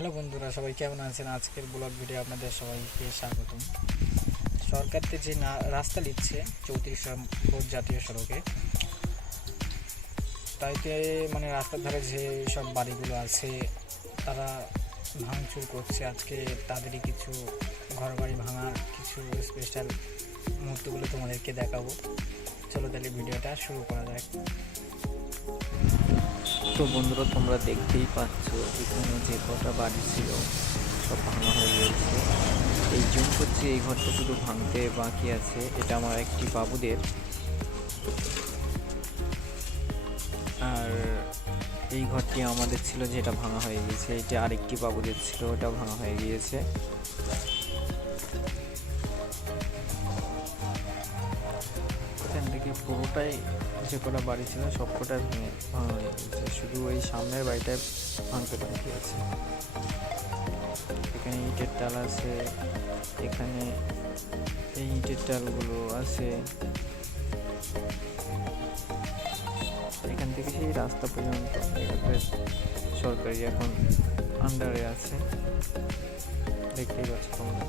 Hello বন্ধুরা, সবাই কেমন আছেন? আজকের ব্লগ ভিডিও আপনাদের সবাইকে স্বাগতম। সরকারতে যে রাস্তা নিচ্ছে 34 নম্বর জাতীয় সড়কে, তাইতে রাস্তার ধারে যে সব বাড়িগুলো আছে তারা ভাঙচুর করছে। আজকে তাদেরই কিছু ঘরবাড়ি ভাঙার কিছু স্পেশাল মুহূর্তগুলো তোমাদেরকে দেখাবো। চলো তাহলে ভিডিওটা শুরু করা যাক। তো বন্ধুরা, তোমরা দেখতেই পাচ্ছ এখানে যে কটা বাড়ি ছিল সব ভাঙা হয়ে গিয়েছে। এই জন্য করছে এই ঘরটা শুধু ভাঙতে বাকি আছে। এটা আমার একটি বাবুদের, আর এই ঘরটি আমাদের ছিল যেটা ভাঙা হয়ে গিয়েছে। এটা আরেকটি বাবুদের ছিল, ওটা ভাঙা হয়ে গিয়েছে। এখান থেকে পুরোটাই যে কটা বাড়ি ছিল সব কটাই ভাঙা হয়ে গিয়েছে, শুধু ওই সামনের বাড়িটায় ভাঙতে বাকি আছে। এখানে ইটের টাল আছে, এখানে এই ইটের টালগুলো আছে। এখান থেকে সেই রাস্তা পর্যন্ত সরকারি এখন আন্ডারে আছে, দেখতেই পাচ্ছ তোমরা।